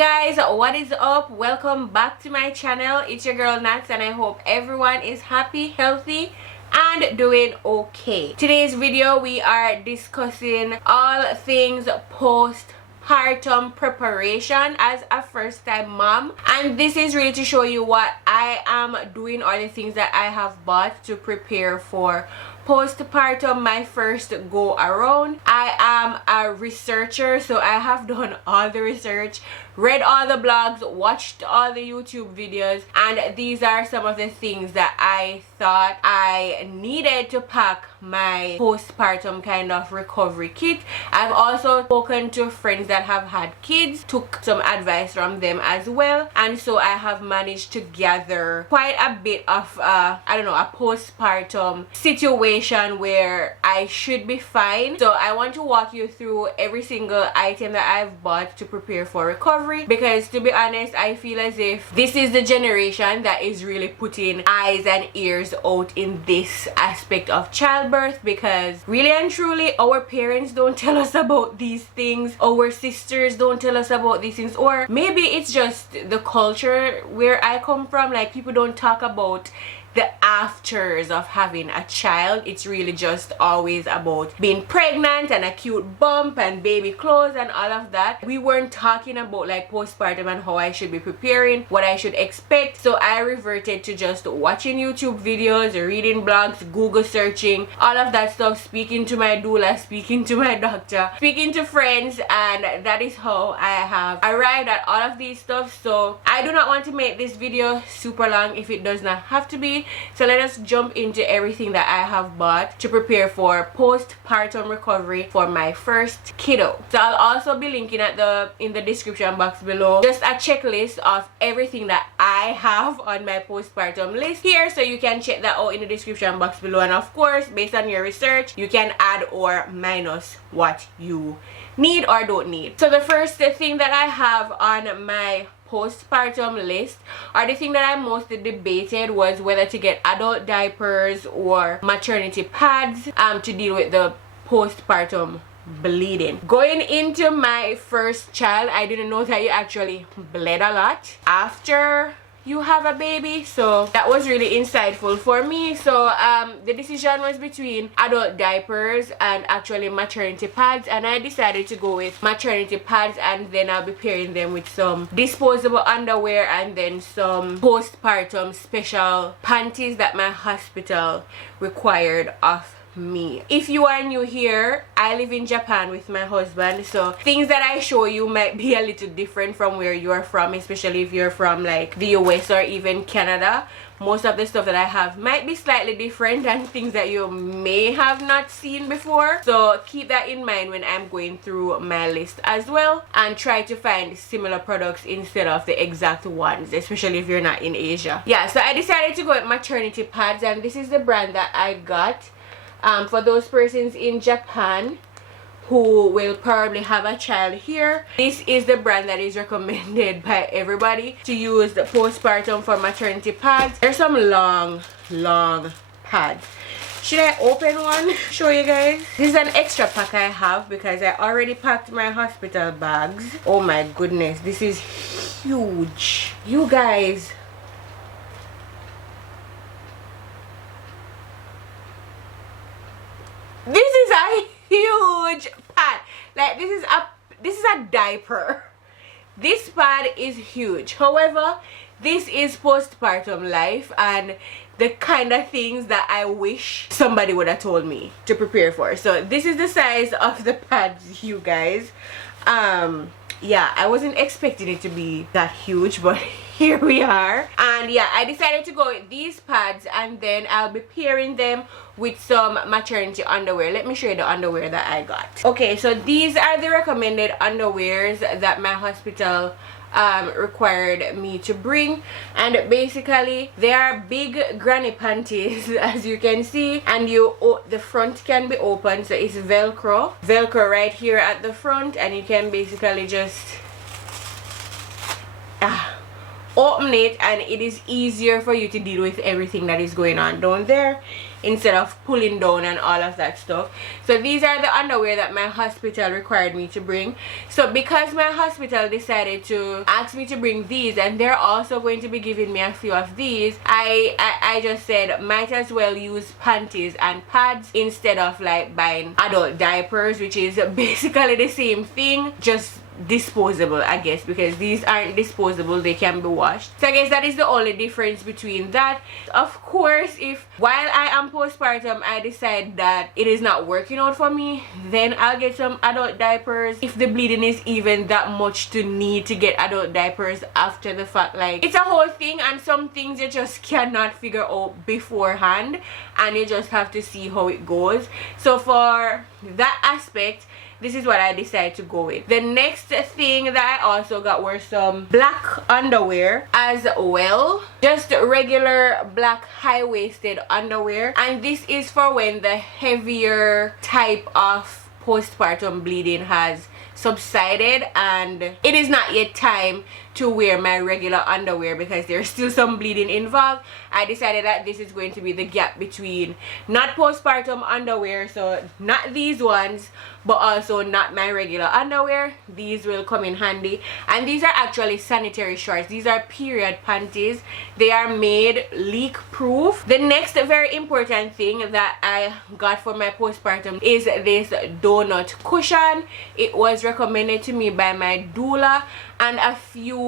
Guys, what is up? Welcome back to my channel. It's your girl Nats, and I hope everyone is happy, healthy, and doing okay. Today's video we are discussing all things postpartum preparation as a first-time mom, and this is really to show you what I am doing or the things that I have bought to prepare for postpartum, my first go around. I am a researcher, so I have done all the research, read all the blogs, watched all the YouTube videos, and these are some of the things that I thought I needed to pack my postpartum kind of recovery kit. I've also spoken to friends that have had kids, took some advice from them as well, and so I have managed to gather quite a bit of a postpartum situation where I should be fine. So I want to walk you through every single item that I've bought to prepare for recovery, because to be honest, I feel as if this is the generation that is really putting eyes and ears out in this aspect of childbirth, because really and truly our parents don't tell us about these things, our sisters don't tell us about these things, or maybe it's just the culture where I come from. Like, people don't talk about the afters of having a child. It's really just always about being pregnant and a cute bump and baby clothes and all of that. We weren't talking about like postpartum and how I should be preparing, what I should expect. So I reverted to just watching YouTube videos, reading blogs, Google searching, all of that stuff, speaking to my doula, speaking to my doctor, speaking to friends, and that is how I have arrived at all of these stuff. So I do not want to make this video super long if it does not have to be. So let us jump into everything that I have bought to prepare for postpartum recovery for my first kiddo. So I'll also be linking in the description box below just a checklist of everything that I have on my postpartum list here, so you can check that out in the description box below. And of course, based on your research, you can add or minus what you need or don't need. So the first thing that I have on my postpartum list, or the thing that I mostly debated, was whether to get adult diapers or maternity pads to deal with the postpartum bleeding. Going into my first child, I didn't know that you actually bled a lot after you have a baby, so that was really insightful for me. So the decision was between adult diapers and actually maternity pads, and I decided to go with maternity pads, and then I'll be pairing them with some disposable underwear and then some postpartum special panties that my hospital required of me. If you are new here, I live in Japan with my husband, so things that I show you might be a little different from where you are from, especially if you're from like the US or even Canada. Most of the stuff that I have might be slightly different and things that you may have not seen before, so keep that in mind when I'm going through my list as well, and try to find similar products instead of the exact ones, especially if you're not in Asia. Yeah, so I decided to go with maternity pads, and this is the brand that I got. For those persons in Japan who will probably have a child here, this is the brand that is recommended by everybody to use the postpartum for maternity pads. There's some long pads. Should I open one? Show you guys. This is an extra pack I have because I already packed my hospital bags. Oh my goodness, this is huge, you guys. This is a huge pad. Like, this is a diaper. This pad is huge. However, this is postpartum life and the kind of things that I wish somebody would have told me to prepare for. So this is the size of the pads, you guys. Yeah, I wasn't expecting it to be that huge, but here we are. And yeah, I decided to go with these pads, and then I'll be pairing them with some maternity underwear. Let me show you the underwear that I got. Okay, so these are the recommended underwears that my hospital required me to bring, and basically they are big granny panties as you can see, and the front can be open, so it's velcro right here at the front, and you can basically just open it and it is easier for you to deal with everything that is going on down there instead of pulling down and all of that stuff. So these are the underwear that my hospital required me to bring. So because my hospital decided to ask me to bring these and they're also going to be giving me a few of these, I just said might as well use panties and pads instead of like buying adult diapers, which is basically the same thing, just disposable, I guess, because these aren't disposable, they can be washed. So I guess that is the only difference between that. Of course, if while I am postpartum I decide that it is not working out for me, then I'll get some adult diapers if the bleeding is even that much to need to get adult diapers after the fact. Like, it's a whole thing, and some things you just cannot figure out beforehand and you just have to see how it goes. So for that aspect, this is what I decided to go with. The next thing that I also got were some black underwear as well. Just regular black high-waisted underwear. And this is for when the heavier type of postpartum bleeding has subsided and it is not yet time to wear my regular underwear because there's still some bleeding involved. I decided that this is going to be the gap between not postpartum underwear, so not these ones, but also not my regular underwear. These will come in handy, and these are actually sanitary shorts. These are period panties. They are made leak proof. The next very important thing that I got for my postpartum is this donut cushion. It was recommended to me by my doula, and a few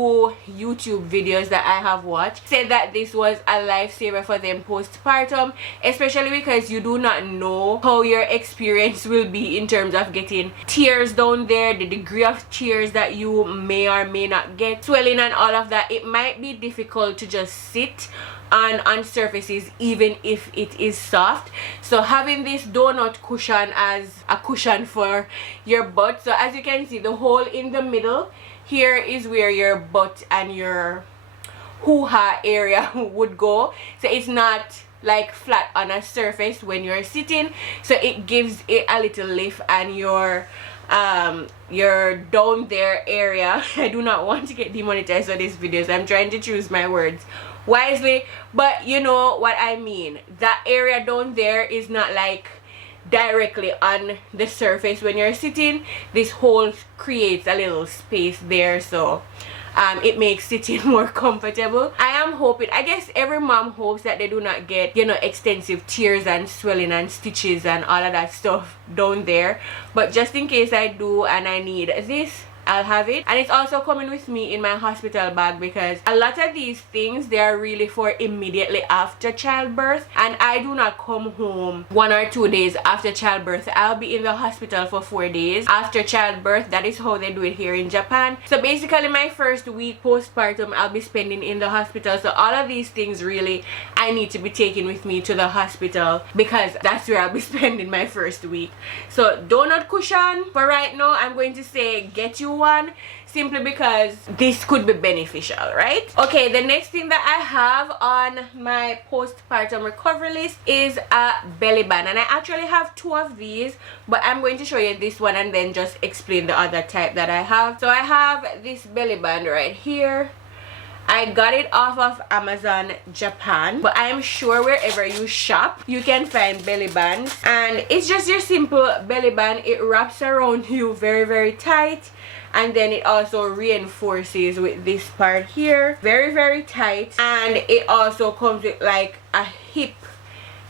YouTube videos that I have watched said that this was a lifesaver for them postpartum, especially because you do not know how your experience will be in terms of getting tears down there, the degree of tears that you may or may not get, swelling and all of that. It might be difficult to just sit on surfaces even if it is soft. So having this donut cushion as a cushion for your butt, so as you can see, the hole in the middle here is where your butt and your hoo-ha area would go, so it's not like flat on a surface when you're sitting, so it gives it a little lift, and your down there area I do not want to get demonetized for this video, so I'm trying to choose my words wisely, but you know what I mean. That area down there is not like directly on the surface when you're sitting. This hole creates a little space there, so it makes sitting more comfortable. I am hoping, I guess every mom hopes that they do not get, you know, extensive tears and swelling and stitches and all of that stuff down there, but just in case I do and I need this, I'll have it. And it's also coming with me in my hospital bag because a lot of these things, they are really for immediately after childbirth, and I do not come home 1 or 2 days after childbirth. I'll be in the hospital for 4 days after childbirth. That is how they do it here in Japan. So basically my first week postpartum I'll be spending in the hospital, so all of these things really I need to be taking with me to the hospital because that's where I'll be spending my first week. So donut cushion for right now. I'm going to say get you one, simply because this could be beneficial, right? Okay, the next thing that I have on my postpartum recovery list is a belly band, and I actually have 2 of these, but I'm going to show you this one and then just explain the other type that I have. So I have this belly band right here. I got it off of Amazon Japan, but I am sure wherever you shop you can find belly bands, and it's just your simple belly band. It wraps around you very, very tight, and then it also reinforces with this part here, very, very tight, and it also comes with like a hip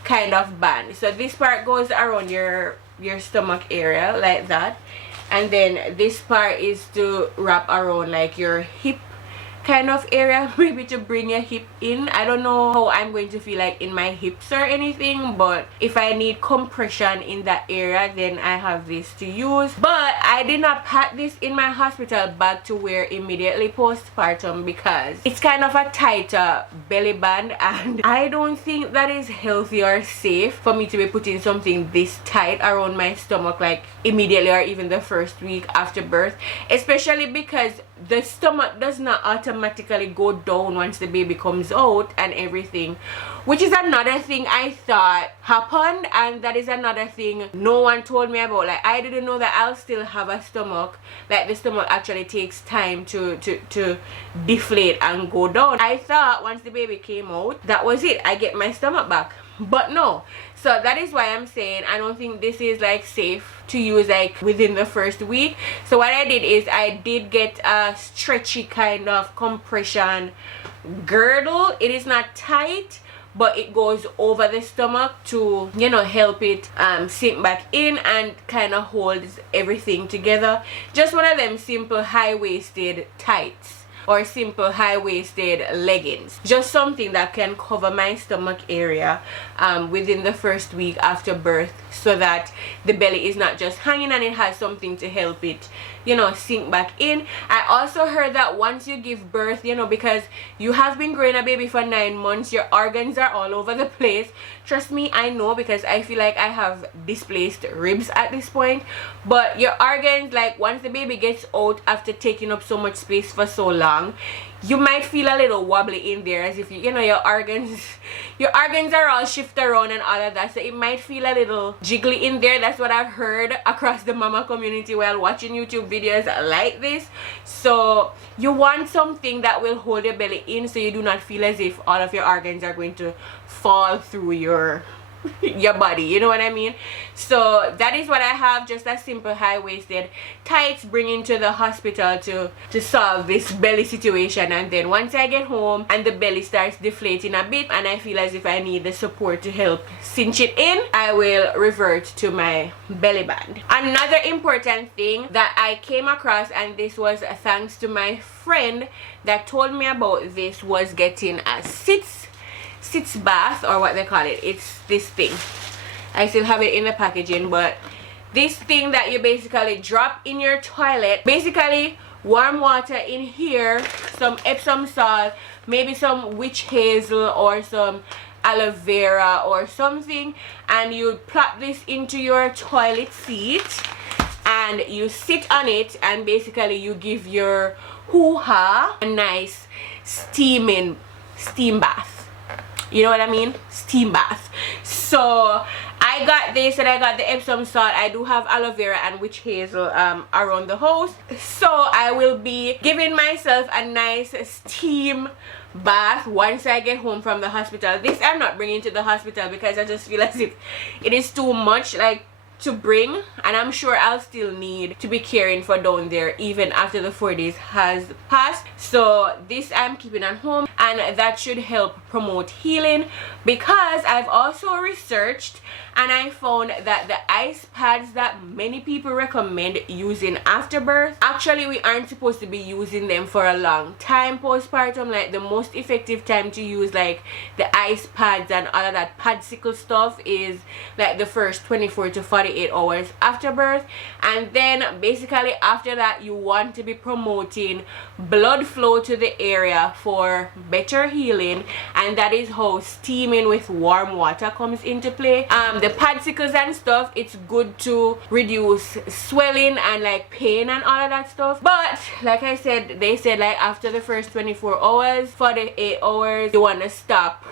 kind of band. So this part goes around your stomach area like that, and then this part is to wrap around like your hip kind of area, maybe to bring your hip in. I don't know how I'm going to feel like in my hips or anything, but if I need compression in that area, then I have this to use. But I did not pack this in my hospital bag to wear immediately postpartum because it's kind of a tighter belly band, and I don't think that is healthy or safe for me to be putting something this tight around my stomach like immediately or even the first week after birth, especially because the stomach does not automatically automatically go down once the baby comes out and everything, which is another thing I thought happened, and that is another thing no one told me about. Like, I didn't know that I'll still have a stomach. Like, the stomach actually takes time to deflate and go down. I thought once the baby came out, that was it, I get my stomach back, but no. So that is why I'm saying I don't think this is like safe to use like within the first week. So what I did is I did get a stretchy kind of compression girdle. It is not tight, but it goes over the stomach to, you know, help it sink back in and kind of holds everything together. Just one of them simple high-waisted tights or simple high-waisted leggings, just something that can cover my stomach area within the first week after birth, so that the belly is not just hanging and it has something to help it, you know, sink back in. I also heard that once you give birth, you know, because you have been growing a baby for 9 months, your organs are all over the place. Trust me, I know, because I feel like I have displaced ribs at this point. But your organs, like, once the baby gets out after taking up so much space for so long, you might feel a little wobbly in there, as if you know, your organs are all shift around and all of that, so it might feel a little jiggly in there. That's what I've heard across the mama community while watching YouTube videos like this. So you want something that will hold your belly in, so you do not feel as if all of your organs are going to fall through your body, you know what I mean? So that is what I have, just a simple high-waisted tights, bringing to the hospital to solve this belly situation. And then once I get home and the belly starts deflating a bit and I feel as if I need the support to help cinch it in, I will revert to my belly band. Another important thing that I came across, and this was thanks to my friend that told me about this, was getting a sits bath, or what they call it. It's this thing. I still have it in the packaging, but this thing that you basically drop in your toilet, basically warm water in here, some Epsom salt, maybe some witch hazel or some aloe vera or something, and you plop this into your toilet seat and you sit on it, and basically you give your hoo-ha a nice steam bath. You know what I mean? Steam bath. So I got this, and I got the Epsom salt. I do have aloe vera and witch hazel around the house. So I will be giving myself a nice steam bath once I get home from the hospital. This I'm not bringing to the hospital because I just feel as if it is too much, like, to bring, and I'm sure I'll still need to be caring for down there even after the 4 days has passed. So this I'm keeping at home, and that should help promote healing, because I've also researched and I found that the ice pads that many people recommend using after birth, actually we aren't supposed to be using them for a long time postpartum. Like, the most effective time to use like the ice pads and all of that padsicle stuff is like the first 24 to 48 hours after birth. And then basically after that you want to be promoting blood flow to the area for better healing, and that is how steaming with warm water comes into play. The padsicles and stuff, it's good to reduce swelling and like pain and all of that stuff, but like I said, they said like after the first 24 hours, 48 hours, you want to stop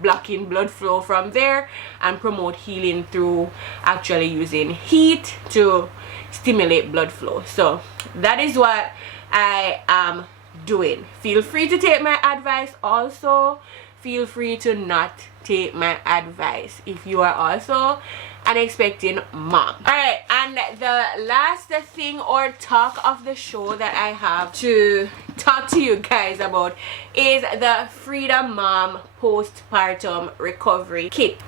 blocking blood flow from there and promote healing through actually using heat to stimulate blood flow. So that is what I am doing. Feel free to take my advice. Also feel free to not take my advice if you are also an expecting mom. Alright, and the last thing or talk of the show that I have to talk to you guys about is the Freedom Mom Postpartum Recovery Kit.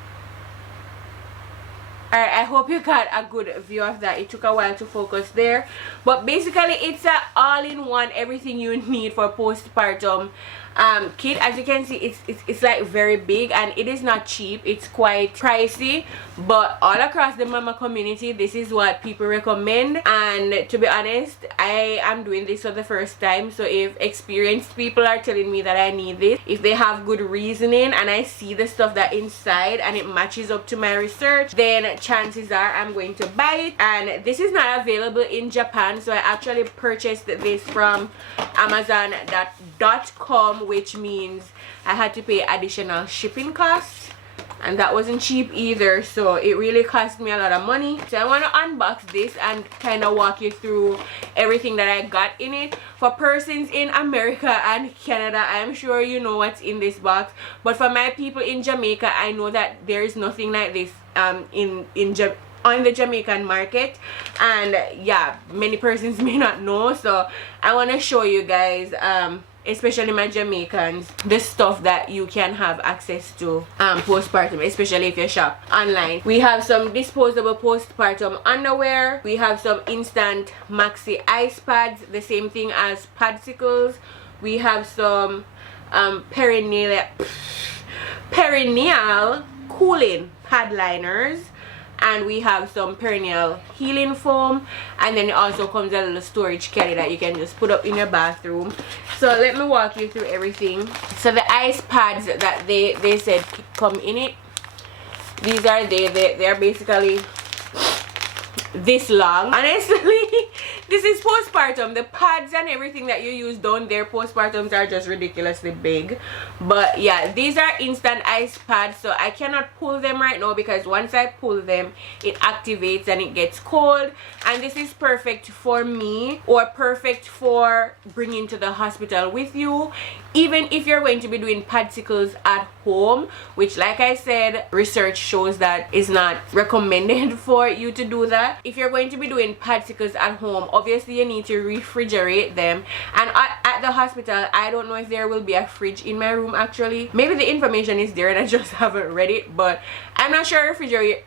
Alright, I hope you got a good view of that. It took a while to focus there, but basically it's a all-in-one, everything you need for postpartum kit. As you can see, it's like very big, and it is not cheap. It's quite pricey, but all across the mama community, this is what people recommend. And to be honest, I am doing this for the first time, so if experienced people are telling me that I need this, if they have good reasoning and I see the stuff that inside and it matches up to my research, then chances are I'm going to buy it. And this is not available in Japan, so I actually purchased this from Amazon.com, which means I had to pay additional shipping costs, and that wasn't cheap either, so it really cost me a lot of money. So I want to unbox this and kind of walk you through everything that I got in it. For persons in America and Canada, I am sure you know what's in this box, but for my people in Jamaica, I know that there is nothing like this on the Jamaican market, and yeah, many persons may not know, so I want to show you guys, especially my Jamaicans, the stuff that you can have access to postpartum, especially if you shop online. We have some disposable postpartum underwear. We have some instant maxi ice pads, the same thing as padsicles. We have some perennial cooling padliners, and we have some Perennial healing foam, and then it also comes a little storage caddy that you can just put up in your bathroom. So let me walk you through everything. So the ice pads that they said come in it, these are they're basically this long. Honestly, this is postpartum. The pads and everything that you use down there, postpartums, are just ridiculously big. But yeah, these are instant ice pads, so I cannot pull them right now because once I pull them, it activates and it gets cold. And this is perfect for me, or perfect for bringing to the hospital with you, even if you're going to be doing padsicles at home, which, like I said, research shows that is not recommended for you to do that. If you're going to be doing padsicles at home, obviously you need to refrigerate them, and at the hospital, I don't know if there will be a fridge in my room. Actually, maybe the information is there and I just haven't read it, but I'm not sure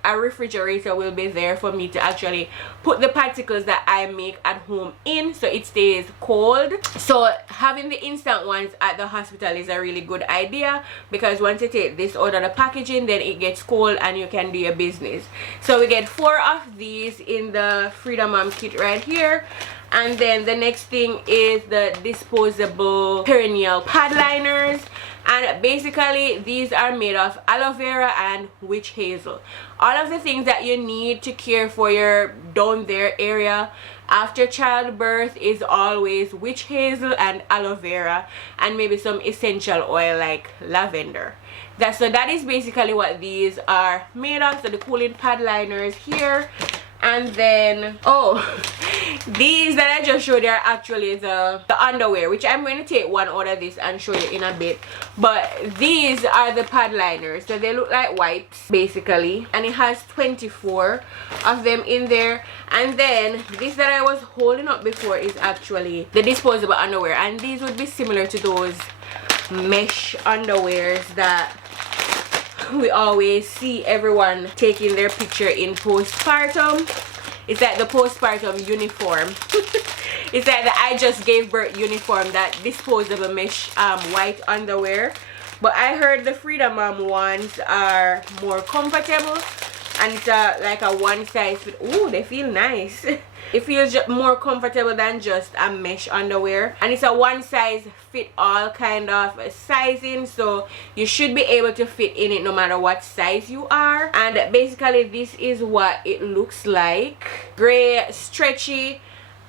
a refrigerator will be there for me to actually put the padsicles that I make at home in, so it stays cold. So having the instant ones at the hospital is a really good idea, because once you take this out of the packaging, then it gets cold and you can do your business. So we get 4 of these in the Freedom Mom kit right here. And then the next thing is the disposable Perennial Padliners, and basically these are made of aloe vera and witch hazel. All of the things that you need to care for your down there area after childbirth is always witch hazel and aloe vera, and maybe some essential oil like lavender. So that is basically what these are made of. So the cooling Padliners here. And then, oh, these that I just showed you are actually the underwear, which I'm going to take one out of this and show you in a bit. But these are the Padliners, so they look like wipes basically, and it has 24 of them in there. And then this that I was holding up before is actually the disposable underwear, and these would be similar to those mesh underwears that we always see everyone taking their picture in postpartum. It's like the postpartum uniform. It's like the I just gave birth uniform, that disposable mesh white underwear. But I heard the Freedom Mom ones are more comfortable, and it's like a one size fit. Ooh, they feel nice. It feels more comfortable than just a mesh underwear, and it's a one size fit all kind of sizing, so you should be able to fit in it no matter what size you are. And basically this is what it looks like. Gray, stretchy,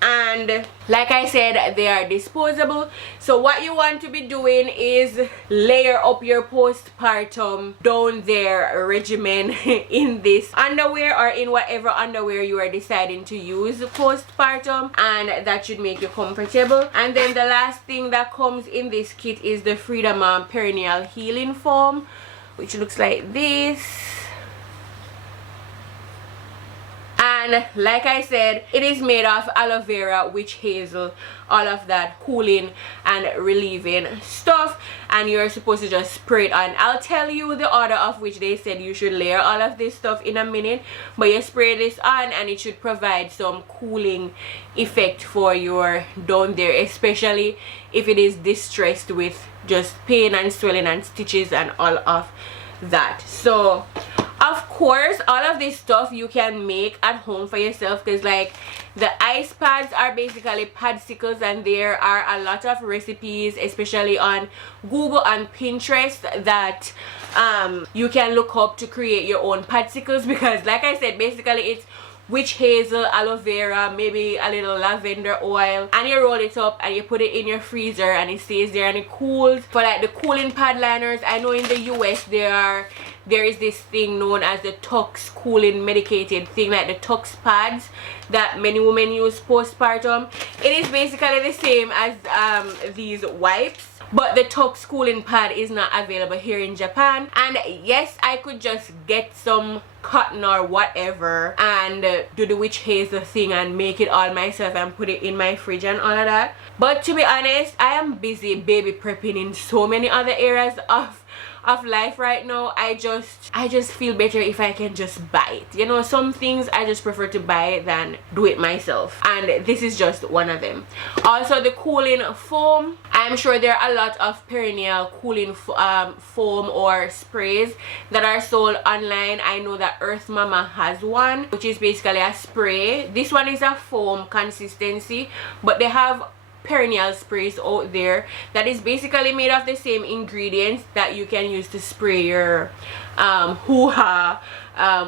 and like I said, they are disposable. So what you want to be doing is layer up your postpartum down there regimen in this underwear, or in whatever underwear you are deciding to use postpartum, and that should make you comfortable. And then the last thing that comes in this kit is the Freedom Mom Perennial healing foam, which looks like this. And And like I said, it is made of aloe vera, witch hazel, all of that cooling and relieving stuff, and you're supposed to just spray it on. I'll tell you the order of which they said you should layer all of this stuff in a minute, but you spray this on and it should provide some cooling effect for your down there, especially if it is distressed with just pain and swelling and stitches and all of that. So of course all of this stuff you can make at home for yourself, because like the ice pads are basically padsicles, and there are a lot of recipes, especially on Google and Pinterest, that you can look up to create your own padsicles, because like I said, basically it's witch hazel, aloe vera, maybe a little lavender oil, and you roll it up and you put it in your freezer and it stays there and it cools. For like the cooling Padliners, I know in the US there is this thing known as the Tux cooling medicated thing, like the Tux pads that many women use postpartum. It is basically the same as these wipes, but the Tux cooling pad is not available here in Japan. And yes, I could just get some cotton or whatever and do the witch hazel thing and make it all myself and put it in my fridge and all of that, but to be honest, I am busy baby prepping in so many other areas of life right now. I just feel better if I can just buy it. You know, some things I just prefer to buy it than do it myself, and this is just one of them. Also the cooling foam, I'm sure there are a lot of Perennial cooling foam or sprays that are sold online. I know that Earth Mama has one, which is basically a spray. This one is a foam consistency, but they have Perennial sprays out there that is basically made of the same ingredients that you can use to spray your hoo-ha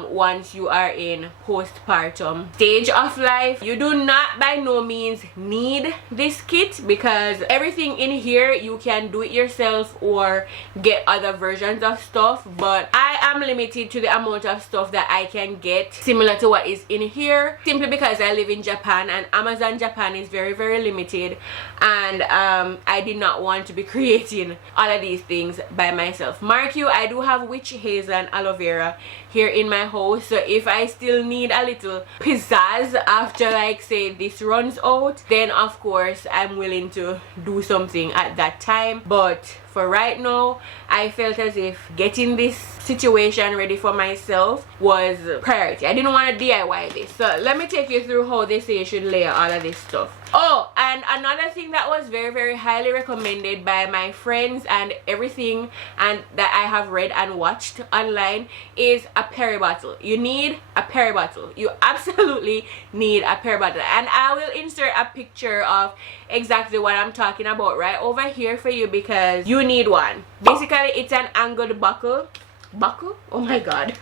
once you are in postpartum stage of life. You do not by no means need this kit, because everything in here you can do it yourself or get other versions of stuff, but I am limited to the amount of stuff that I can get similar to what is in here, simply because I live in Japan and Amazon Japan is very, very limited, and I did not want to be creating all of these things by myself. Mark you, I do have witch hazel and aloe vera here in my house, so if I still need a little pizzazz after, like, say this runs out, then of course I'm willing to do something at that time. But for right now, I felt as if getting this situation ready for myself was priority. I didn't want to DIY this. So let me take you through how they say you should layer all of this stuff. Oh, and another thing that was very, very highly recommended by my friends and everything, and that I have read and watched online, is a Peri Bottle. You need a Peri Bottle. You absolutely need a Peri Bottle, and I will insert a picture of exactly what I'm talking about right over here for you, because you need one. Basically it's an angled buckle. Oh my god.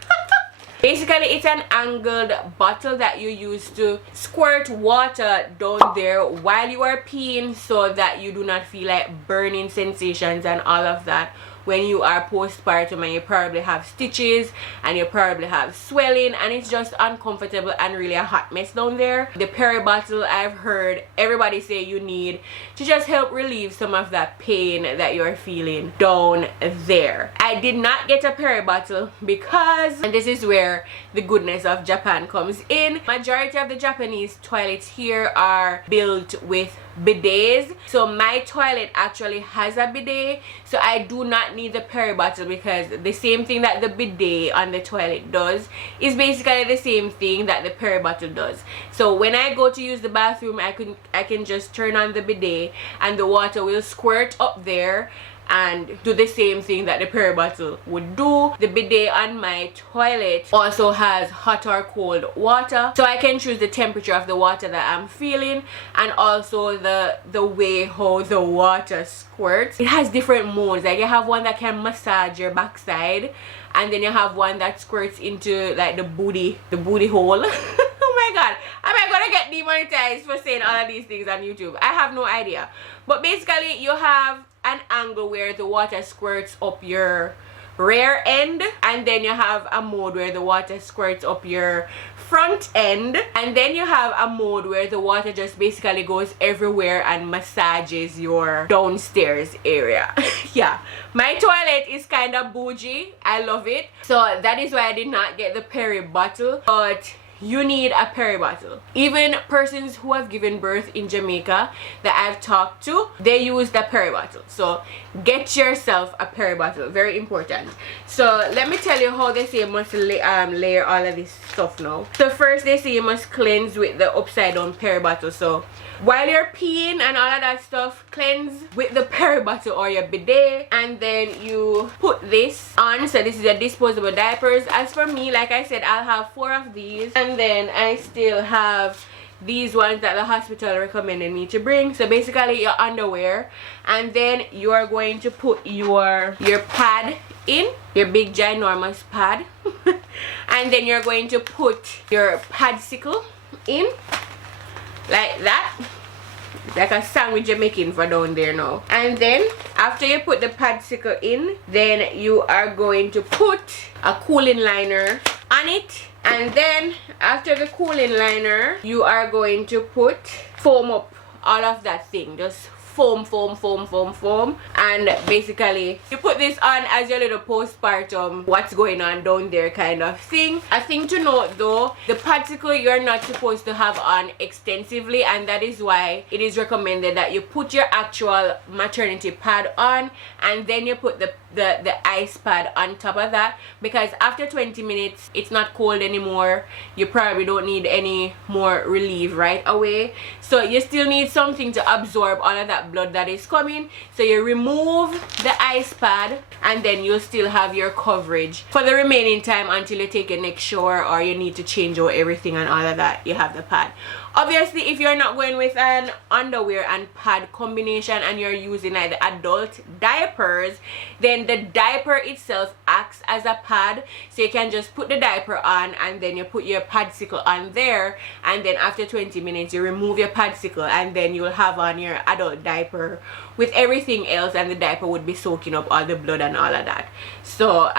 Basically it's an angled bottle that you use to squirt water down there while you are peeing, so that you do not feel like burning sensations and all of that when you are postpartum, and you probably have stitches and you probably have swelling and it's just uncomfortable and really a hot mess down there. The Peri Bottle, I've heard everybody say you need to just help relieve some of that pain that you're feeling down there. I did not get a Peri Bottle because, and this is where the goodness of Japan comes in, majority of the Japanese toilets here are built with bidets. So my toilet actually has a bidet, so I do not need the Peri Bottle, because the same thing that the bidet on the toilet does is basically the same thing that the Peri Bottle does. So when I go to use the bathroom, I can just turn on the bidet and the water will squirt up there and do the same thing that the Peri Bottle would do. The bidet on my toilet also has hot or cold water, so I can choose the temperature of the water that I'm feeling, and also the way how the water squirts. It has different modes. Like you have one that can massage your backside, and then you have one that squirts into like the booty hole. Oh my god, am I gonna get demonetized for saying all of these things on YouTube? I have no idea. But basically you have an angle where the water squirts up your rear end, and then you have a mode where the water squirts up your front end, and then you have a mode where the water just basically goes everywhere and massages your downstairs area. Yeah, my toilet is kind of bougie. I love it, so that is why I did not get the Peri Bottle. But you need a Peri Bottle. Even persons who have given birth in Jamaica that I've talked to, they use the Peri Bottle. So get yourself a Peri Bottle, very important. So let me tell you how they say you must layer all of this stuff now. So first they say you must cleanse with the upside down Peri Bottle. So while you're peeing and all of that stuff, cleanse with the Peri Bottle or your bidet, and then you put this on. So this is a disposable diapers. As for me, like I said, I'll have 4 of these, and then I still have these ones that the hospital recommended me to bring. So basically your underwear, and then you are going to put your pad in, your big ginormous pad and then you're going to put your padsicle in like that, like a sandwich you're making for down there now. And then after you put the padsicle in, then you are going to put a cooling liner on it, and then after the cooling liner you are going to put foam up all of that thing, just foam, and basically you put this on as your little postpartum what's going on down there kind of thing. A thing to note though, the padsicle you're not supposed to have on extensively, and that is why it is recommended that you put your actual maternity pad on and then you put the ice pad on top of that, because after 20 minutes it's not cold anymore, you probably don't need any more relief right away, so you still need something to absorb all of that blood that is coming. So you remove the ice pad and then you'll still have your coverage for the remaining time until you take your next shower or you need to change out everything and all of that. You have the pad. Obviously, if you're not going with an underwear and pad combination and you're using like the adult diapers, then the diaper itself acts as a pad, so you can just put the diaper on and then you put your padsicle on there, and then after 20 minutes you remove your padsicle and then you'll have on your adult diaper with everything else, and the diaper would be soaking up all the blood and all of that. So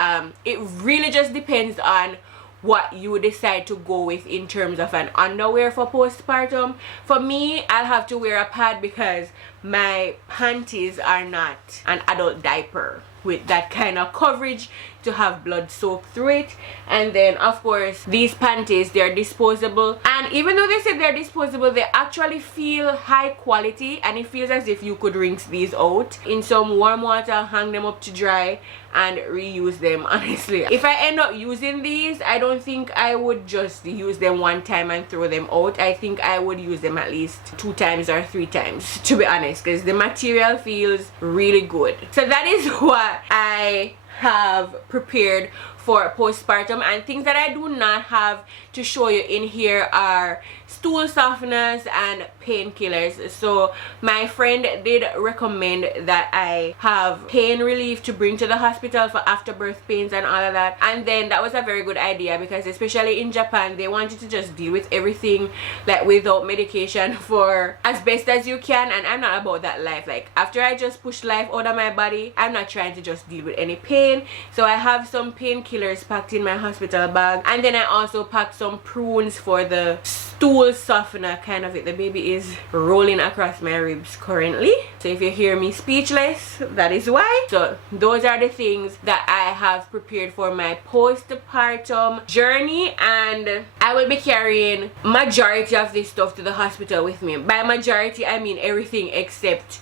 it really just depends on what you decide to go with in terms of an underwear for postpartum. For me, I'll have to wear a pad because my panties are not an adult diaper with that kind of coverage to have blood soak through it. And then of course these panties, they're disposable, and even though they say they're disposable, they actually feel high quality, and it feels as if you could rinse these out in some warm water, hang them up to dry and reuse them. Honestly, if I end up using these, I don't think I would just use them one time and throw them out. I think I would use them at least 2 times or 3 times, to be honest, because the material feels really good. So that is what I have prepared for postpartum. And things that I do not have to show you in here are stool softness and painkillers. So my friend did recommend that I have pain relief to bring to the hospital for afterbirth pains and all of that, and then that was a very good idea, because especially in Japan they want you to just deal with everything like without medication for as best as you can, and I'm not about that life. Like after I just push life out of my body, I'm not trying to just deal with any pain. So I have some painkillers packed in my hospital bag, and then I also packed some prunes for the stool softener kind of it. The baby is rolling across my ribs currently, so if you hear me speechless, that is why. So those are the things that I have prepared for my postpartum journey, and I will be carrying majority of this stuff to the hospital with me. By majority I mean everything except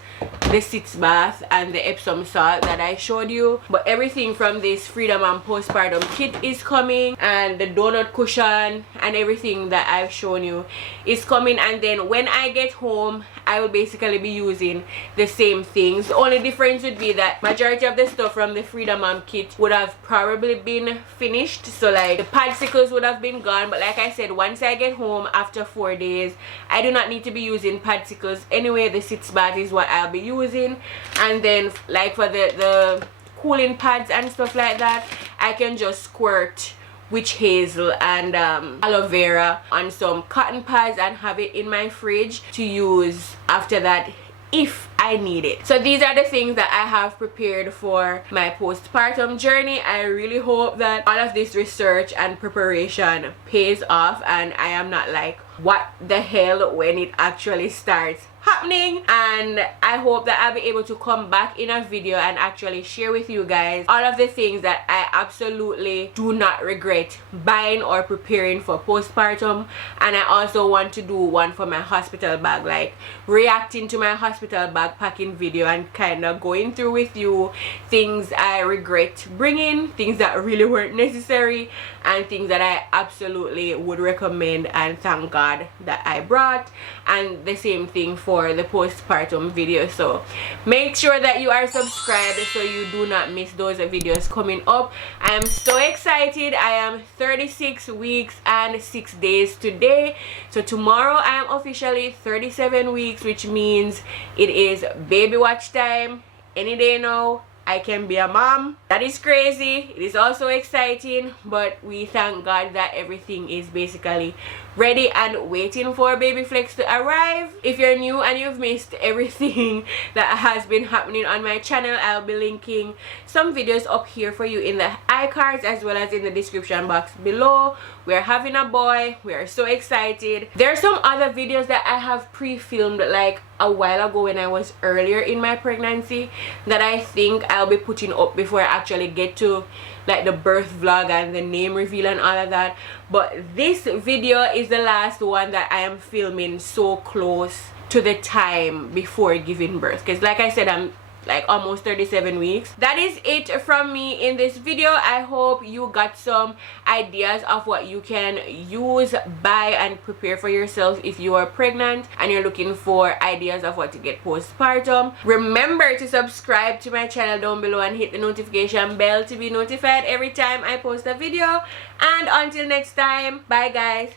the sitz bath and the Epsom salt that I showed you, but everything from this Freedom and Postpartum kit is coming, and the donut cushion and everything that I've shown you is coming. And then when I get home, I will basically be using the same things. The only difference would be that majority of the stuff from the Freedom kit would have probably been finished, so like the padsicles would have been gone. But like I said, once I get home after 4 days, I do not need to be using padsicles anyway. The sitz bath is what I'll be using, and then like for the cooling pads and stuff like that, I can just squirt witch hazel and aloe vera on some cotton pads and have it in my fridge to use after that if I need it. So these are the things that I have prepared for my postpartum journey. I really hope that all of this research and preparation pays off and I am not like, what the hell, when it actually starts happening, and I hope that I'll be able to come back in a video and actually share with you guys all of the things that I absolutely do not regret buying or preparing for postpartum. And I also want to do one for my hospital bag, like reacting to my hospital bag packing video and kind of going through with you things I regret bringing, things that really weren't necessary, and things that I absolutely would recommend and thank God that I brought. And the same thing for the postpartum video. So make sure that you are subscribed so you do not miss those videos coming up. I am so excited. I am 36 weeks and 6 days today, so tomorrow I am officially 37 weeks, which means it is baby watch time. Any day now I can be a mom. That is crazy. It is also exciting, but we thank God that everything is basically ready and waiting for baby flex to arrive. If you're new and you've missed everything that has been happening on my channel, I'll be linking some videos up here for you in the iCards as well as in the description box below. We're having a boy. We are so excited. There are some other videos that I have pre-filmed like a while ago when I was earlier in my pregnancy that I think I'll be putting up before I actually get to like the birth vlog and the name reveal and all of that. But this video is the last one that I am filming so close to the time before giving birth, because like I said, I'm like almost 37 weeks. That is it from me in this video. I hope you got some ideas of what you can use, buy, and prepare for yourself if you are pregnant and you're looking for ideas of what to get postpartum. Remember to subscribe to my channel down below and hit the notification bell to be notified every time I post a video. And until next time, bye guys.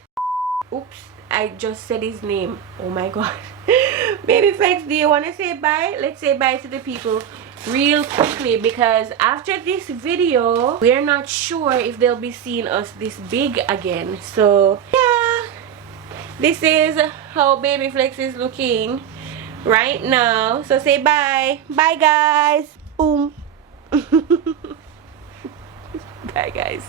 Oops, I just said his name. Oh my god. Baby Flex, do you want to say bye? Let's say bye to the people real quickly, because after this video we're not sure if they'll be seeing us this big again. So yeah, this is how Baby Flex is looking right now. So say bye. Bye guys. Boom. Bye guys.